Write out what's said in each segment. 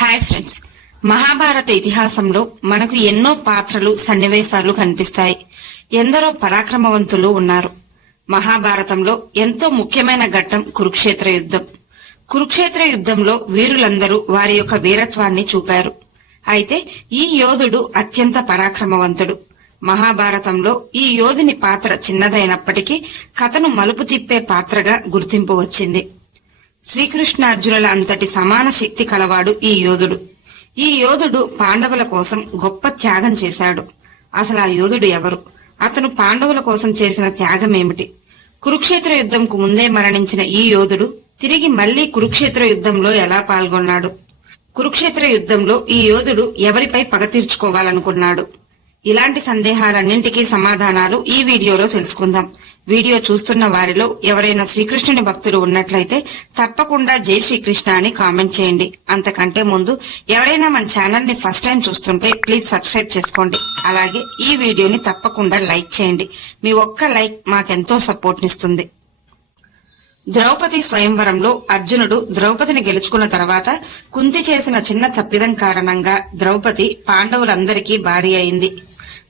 Hi friends, Mahabharata ఇతిహాసంలో మనకు ఎన్నో పాత్రలు సన్నివేశాలు కనిపిస్తాయి. ఎందరో పరాక్రమవంతులు ఉన్నారు. మహాభారతంలో ఎంతో ముఖ్యమైన ఘట్టం కురుక్షేత్ర యుద్ధం. కురుక్షేత్ర యుద్ధంలో వీరులందరూ వారి యొక్క వీరత్వాన్ని చూపారు. అయితే ఈ యోధుడు అత్యంత పరాక్రమవంతుడు. మహాభారతంలో ఈ యోధుని పాత్ర చిన్నదైనప్పటికీ కథను మలుపు తిప్పే పాత్రగా గుర్తింపు వచ్చింది. శ్రీకృష్ణార్జునుల అంతటి సమాన శక్తి కలవాడు ఈ యోధుడు. ఈ యోధుడు పాండవుల కోసం గొప్ప త్యాగం చేశాడు. అసలు ఆ యోధుడు ఎవరు? అతను పాండవుల కోసం చేసిన త్యాగమేమిటి? కురుక్షేత్ర యుద్ధంకు ముందే మరణించిన ఈ యోధుడు తిరిగి మళ్లీ కురుక్షేత్ర యుద్ధంలో ఎలా పాల్గొన్నాడు? కురుక్షేత్ర యుద్ధంలో ఈ యోధుడు ఎవరిపై పగ తీర్చుకోవాలనుకున్నాడు? ఇలాంటి సందేహాలన్నింటికీ సమాధానాలు ఈ వీడియోలో తెలుసుకుందాం. వీడియో చూస్తున్న వారిలో ఎవరైనా శ్రీకృష్ణుని భక్తులు ఉన్నట్లయితే తప్పకుండా జై శ్రీకృష్ణ అని కామెంట్ చేయండి. అంతకంటే ముందు ఎవరైనా మన ఛానల్ ని ఫస్ట్ టైం చూస్తుంటే ప్లీజ్ సబ్స్క్రైబ్ చేసుకోండి. అలాగే ఈ వీడియోని తప్పకుండా లైక్ చేయండి. మీ ఒక్క లైక్ మాకెంతో సపోర్ట్ నిస్తుంది. ద్రౌపది స్వయంవరంలో అర్జునుడు ద్రౌపదిని గెలుచుకున్న తర్వాత కుంతి చేసిన చిన్న తప్పిదం కారణంగా ద్రౌపది పాండవులందరికీ భార్య అయింది.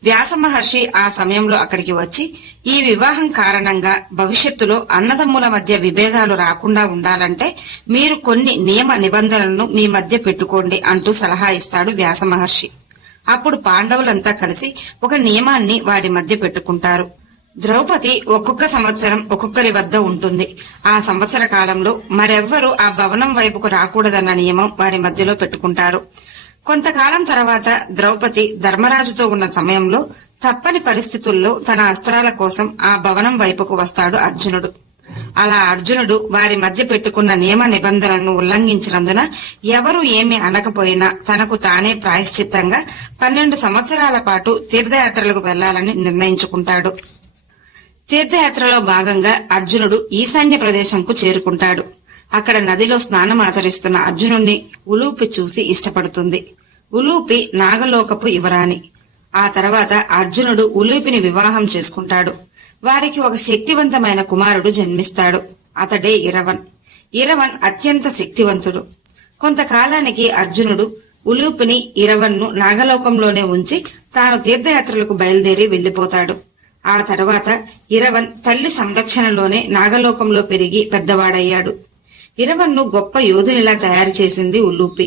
వ్యాస మహర్షి ఆ సమయంలో అక్కడికి వచ్చి ఈ వివాహం కారణంగా భవిష్యత్తులో అన్నదమ్ముల మధ్య విభేదాలు రాకుండా ఉండాలంటే మీరు కొన్ని నియమ నిబంధనలను మీ మధ్య పెట్టుకోండి అంటూ సలహా ఇస్తాడు వ్యాస మహర్షి. అప్పుడు పాండవులంతా కలిసి ఒక నియమాన్ని వారి మధ్య పెట్టుకుంటారు. ద్రౌపది ఒక్కొక్క సంవత్సరం ఒక్కొక్కరి వద్ద ఉంటుంది. ఆ సంవత్సర కాలంలో మరెవ్వరూ ఆ భవనం వైపుకు రాకూడదన్న నియమం వారి మధ్యలో పెట్టుకుంటారు. కొంతకాలం తర్వాత ద్రౌపది ధర్మరాజుతో ఉన్న సమయంలో తప్పని పరిస్థితుల్లో తన అస్త్రాల కోసం ఆ భవనం వైపుకు వస్తాడు అర్జునుడు. అలా అర్జునుడు వారి మధ్య పెట్టుకున్న నియమ నిబంధనలను ఉల్లంఘించినందున ఎవరు ఏమి అనకపోయినా తనకు తానే ప్రాయశ్చిత్తంగా 12 సంవత్సరాల పాటు తీర్థయాత్రలకు వెళ్లాలని నిర్ణయించుకుంటాడు. తీర్థయాత్రలో భాగంగా అర్జునుడు ఈశాన్య ప్రదేశంకు చేరుకుంటాడు. అక్కడ నదిలో స్నానం ఆచరిస్తున్న అర్జునుడిని ఉలూపి చూసి ఇష్టపడుతుంది. ఉలూపి నాగలోకపు యువరాణి. ఆ తర్వాత అర్జునుడు ఉలూపిని వివాహం చేసుకుంటాడు. వారికి ఒక శక్తివంతమైన కుమారుడు జన్మిస్తాడు. అతడే ఇరవన్. ఇరవన్ అత్యంత శక్తివంతుడు. కొంతకాలానికి అర్జునుడు ఉలూపిని ఇరవన్ను నాగలోకంలోనే ఉంచి తాను తీర్థయాత్రలకు బయలుదేరి వెళ్లిపోతాడు. ఆ తర్వాత ఇరవన్ తల్లి సంరక్షణలోనే నాగలోకంలో పెరిగి పెద్దవాడయ్యాడు. ఇరవన్ను గొప్ప యోధునిలా తయారు చేసింది ఉలూపి.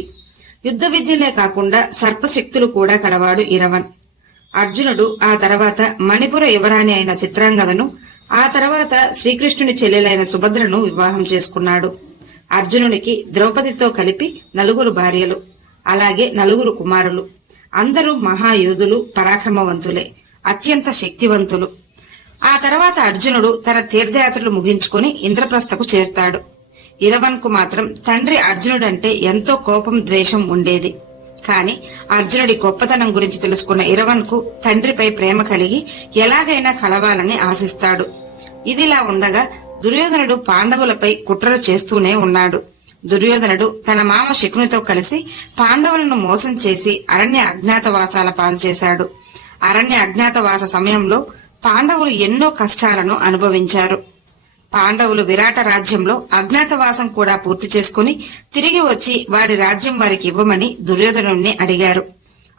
యుద్ధ విద్యలే కాకుండా సర్పశక్తులు కూడా కలవాడు ఇరవన్. అర్జునుడు ఆ తర్వాత మణిపుర యువరాణి అయిన చిత్రాంగదను, ఆ తర్వాత శ్రీకృష్ణుని చెల్లెలైన సుభద్రను వివాహం చేసుకున్నాడు. అర్జునునికి ద్రౌపదితో కలిపి 4 భార్యలు, అలాగే 4 కుమారులు. అందరూ మహాయోధులు, పరాక్రమవంతులే, అత్యంత శక్తివంతులు. ఆ తర్వాత అర్జునుడు తన తీర్థయాత్రలు ముగించుకుని ఇంద్రప్రస్థకు చేరుతాడు. ఇరవన్కు మాత్రం తండ్రి అర్జునుడంటే ఎంతో కోపం, ద్వేషం ఉండేది. కాని అర్జునుడి గొప్పతనం గురించి తెలుసుకున్న ఇరవన్కు తండ్రిపై ప్రేమ కలిగి ఎలాగైనా కలవాలని ఆశిస్తాడు. ఇదిలా ఉండగా దుర్యోధనుడు పాండవులపై కుట్రలు చేస్తూనే ఉన్నాడు. దుర్యోధనుడు తన మామ శకునితో కలిసి పాండవులను మోసం చేసి అరణ్య అజ్ఞాతవాసాల పాలు చేశాడు. అరణ్య అజ్ఞాతవాస సమయంలో పాండవులు ఎన్నో కష్టాలను అనుభవించారు. పాండవులు విరాట రాజ్యంలో అజ్ఞాతవాసం కూడా పూర్తి చేసుకుని తిరిగి వచ్చి వారి రాజ్యం వారికి ఇవ్వమని దుర్యోధనుడిని అడిగారు.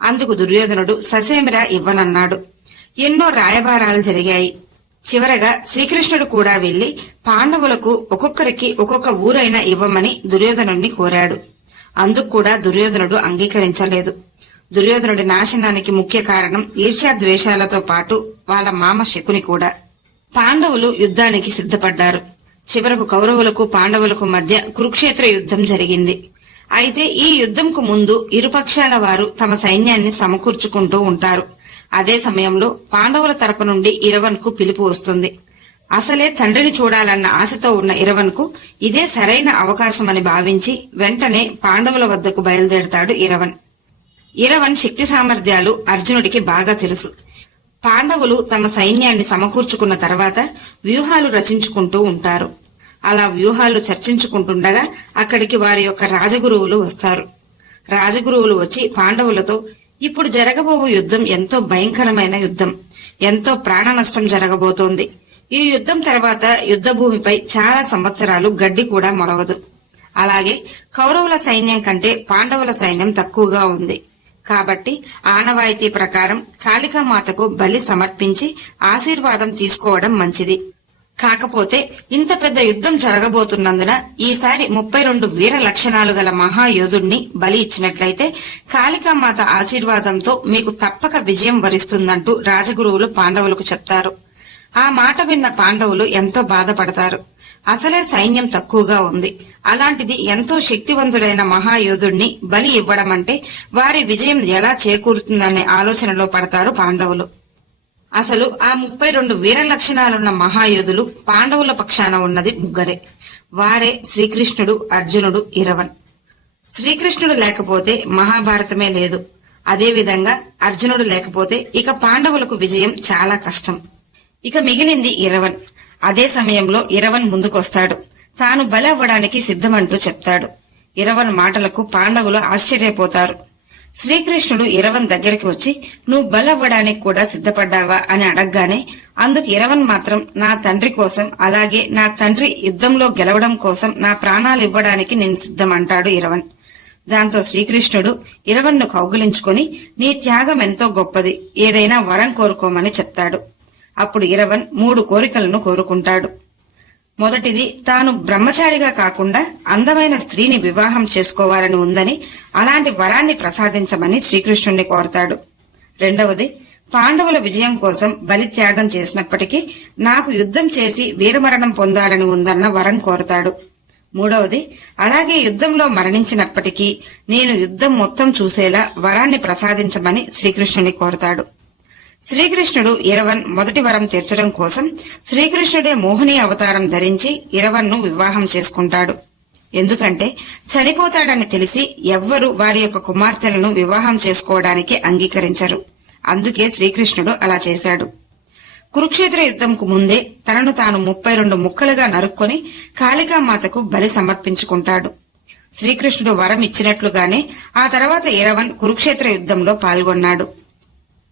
అందుకు దుర్యోధనుడు ససేమిరా ఇవ్వనన్నాడు. ఎన్నో రాయబారాలు జరిగాయి. చివరగా శ్రీకృష్ణుడు కూడా వెళ్లి పాండవులకు ఒక్కొక్కరికి ఒక్కొక్క ఊరైనా ఇవ్వమని దుర్యోధనుడిని కోరాడు. అందుకు కూడా దుర్యోధనుడు అంగీకరించలేదు. దుర్యోధనుడి నాశనానికి ముఖ్య కారణం ఈర్ష్యాద్వేషాలతో పాటు వాళ్ళ మామ శకుని కూడా. పాండవులు యుద్ధానికి సిద్ధపడ్డారు. చివరకు కౌరవులకు పాండవులకు మధ్య కురుక్షేత్ర యుద్ధం జరిగింది. అయితే ఈ యుద్ధంకు ముందు ఇరుపక్షాల వారు తమ సైన్యాన్ని సమకూర్చుకుంటూ ఉంటారు. అదే సమయంలో పాండవుల తరపు నుండి ఇరవన్కు పిలుపు వస్తుంది. అసలే తండ్రిని చూడాలన్న ఆశతో ఉన్న ఇరవన్కు ఇదే సరైన అవకాశమని భావించి వెంటనే పాండవుల వద్దకు బయలుదేరతాడు ఇరవన్. ఇరవన్ శక్తి సామర్థ్యాలు అర్జునుడికి బాగా తెలుసు. పాండవులు తమ సైన్యాన్ని సమకూర్చుకున్న తర్వాత వ్యూహాలు రచించుకుంటూ ఉంటారు. అలా వ్యూహాలు చర్చించుకుంటుండగా అక్కడికి వారి యొక్క రాజగురువులు వస్తారు. రాజగురువులు వచ్చి పాండవులతో, ఇప్పుడు జరగబోవు యుద్ధం ఎంతో భయంకరమైన యుద్ధం, ఎంతో ప్రాణ నష్టం జరగబోతోంది. ఈ యుద్ధం తర్వాత యుద్ధ భూమిపై చాలా సంవత్సరాలు గడ్డి కూడా మొలవదు. అలాగే కౌరవుల సైన్యం కంటే పాండవుల సైన్యం తక్కువగా ఉంది. కాబట్టి ఆనవాయితీ ప్రకారం కాళికామాతకు బలి సమర్పించి ఆశీర్వాదం తీసుకోవడం మంచిది. కాకపోతే ఇంత పెద్ద యుద్ధం జరగబోతున్నందున ఈసారి 32 వీర లక్షణాలు గల మహాయోధుణ్ణి బలి ఇచ్చినట్లయితే కాళికామాత ఆశీర్వాదంతో మీకు తప్పక విజయం వరిస్తుందంటూ రాజగురువులు పాండవులకు చెప్తారు. ఆ మాట విన్న పాండవులు ఎంతో బాధపడతారు. అసలే సైన్యం తక్కువగా ఉంది, అలాంటిది ఎంతో శక్తివంతుడైన మహాయోధుణ్ణి బలి ఇవ్వడం అంటే వారి విజయం ఎలా చేకూరుతుందనే ఆలోచనలో పడతారు పాండవులు. అసలు ఆ 32 వీర లక్షణాలున్న మహాయోధులు పాండవుల పక్షాన ఉన్నది ముగ్గురే. వారే శ్రీకృష్ణుడు, అర్జునుడు, ఇరవన్. శ్రీకృష్ణుడు లేకపోతే మహాభారతమే లేదు. అదేవిధంగా అర్జునుడు లేకపోతే ఇక పాండవులకు విజయం చాలా కష్టం. ఇక మిగిలింది ఇరవన్. అదే సమయంలో ఇరవన్ ముందుకొస్తాడు. తాను బలి అవ్వడానికి సిద్ధమంటూ చెప్తాడు. ఇరవన్ మాటలకు పాండవులు ఆశ్చర్యపోతారు. శ్రీకృష్ణుడు ఇరవన్ దగ్గరికి వచ్చి, నువ్వు బలవ్వడానికి కూడా సిద్ధపడ్డావా అని అడగగానే అందుకు ఇరవన్ మాత్రం, నా తండ్రి కోసం, అలాగే నా తండ్రి యుద్ధంలో గెలవడం కోసం నా ప్రాణాలు ఇవ్వడానికి నేను సిద్ధం అంటాడు ఇరవన్. దాంతో శ్రీకృష్ణుడు ఇరవన్ను కౌగిలించుకుని, నీ త్యాగం ఎంతో గొప్పది, ఏదైనా వరం కోరుకోమని చెప్తాడు. అప్పుడు ఇరవన్ 3 కోరికలను కోరుకుంటాడు. మొదటిది, తాను బ్రహ్మచారిగా కాకుండా అందమైన స్త్రీని వివాహం చేసుకోవాలని ఉందని, అలాంటి వరాన్ని ప్రసాదించమని శ్రీకృష్ణుణ్ణి కోరతాడు. రెండవది, పాండవుల విజయం కోసం బలి త్యాగం చేసినప్పటికీ నాకు యుద్ధం చేసి వీరమరణం పొందాలని ఉందన్న వరం కోరతాడు. మూడవది, అలాగే యుద్ధంలో మరణించినప్పటికీ నేను యుద్ధం మొత్తం చూసేలా వరాన్ని ప్రసాదించమని శ్రీకృష్ణుని కోరతాడు. శ్రీకృష్ణుడు ఇరవన్ మొదటి వరం తీర్చడం కోసం శ్రీకృష్ణుడే మోహిని అవతారం ధరించి ఇరవన్ను వివాహం చేసుకుంటాడు. ఎందుకంటే చనిపోతాడని తెలిసి ఎవ్వరూ వారి యొక్క కుమార్తెలను వివాహం చేసుకోవడానికి అంగీకరించరు. అందుకే శ్రీకృష్ణుడు అలా చేశాడు. కురుక్షేత్ర యుద్ధంకు ముందే తనను తాను 32 ముక్కలుగా నరుక్కొని కాళికామాతకు బలి సమర్పించుకుంటాడు. శ్రీకృష్ణుడు వరం ఇచ్చినట్లుగానే ఆ తర్వాత ఇరవన్ కురుక్షేత్ర యుద్ధంలో పాల్గొన్నాడు.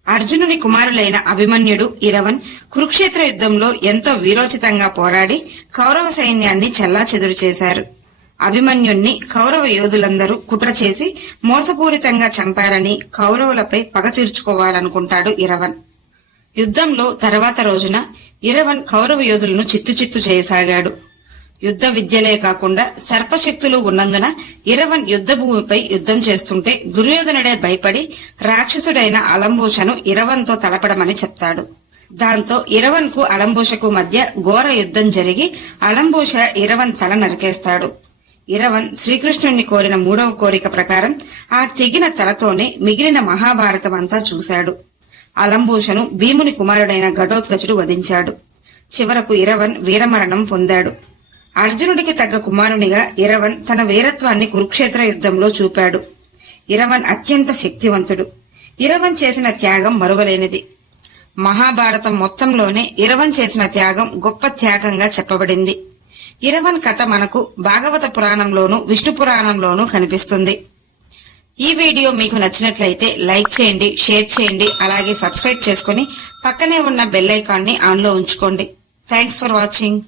అర్జునుని కుమారులైన అభిమన్యుడు, ఇరవన్ కురుక్షేత్ర యుద్ధంలో ఎంతో వీరోచితంగా పోరాడి కౌరవ సైన్యాన్ని చెల్లాచెదురు చేశారు. అభిమన్యుణ్ణి కౌరవ యోధులందరూ కుట్ర చేసి మోసపూరితంగా చంపారని కౌరవులపై పగ తీర్చుకోవాలనుకుంటాడు ఇరవన్. యుద్ధంలో తర్వాత రోజున ఇరవన్ కౌరవ యోధులను చిత్తు చేయసాగాడు. యుద్ధ విద్యలే కాకుండా సర్పశక్తులు ఉన్నందున ఇరవన్ యుద్ధ భూమిపై యుద్ధం చేస్తుంటే దుర్యోధనుడే భయపడి రాక్షసుడైన అలంబోషను ఇరవన్తో తలపడమని చెప్తాడు. దాంతో ఇరవన్ కు అలంబోషకు మధ్య ఘోర యుద్ధం జరిగి అలంబోష ఇరవన్ తల నరికేస్తాడు. ఇరవన్ శ్రీకృష్ణుణ్ణి కోరిన 3వ కోరిక ప్రకారం ఆ తెగిన తలతోనే మిగిలిన మహాభారతం అంతా చూశాడు. అలంబోషను భీముని కుమారుడైన ఘటోత్కచుడు వధించాడు. చివరకు ఇరవన్ వీరమరణం పొందాడు. అర్జునుడికి తగ్గ కుమారునిగా ఇరవన్ తన వీరత్వాన్ని కురుక్షేత్ర యుద్ధంలో చూపాడు. ఇరవన్ అత్యంత శక్తివంతుడు. ఇరవన్ చేసిన త్యాగం మరువలేనిది. మహాభారతం మొత్తంలోనే ఇరవన్ చేసిన త్యాగం గొప్ప త్యాగంగా చెప్పబడింది. ఇరవన్ కథ మనకు భాగవత పురాణంలోనూ విష్ణు పురాణంలోనూ కనిపిస్తుంది. ఈ వీడియో మీకు నచ్చినట్లయితే లైక్ చేయండి, షేర్ చేయండి, అలాగే సబ్స్క్రైబ్ చేసుకుని పక్కనే ఉన్న బెల్ ఐకాన్ ని ఆన్ లో ఉంచుకోండి. Thanks for watching.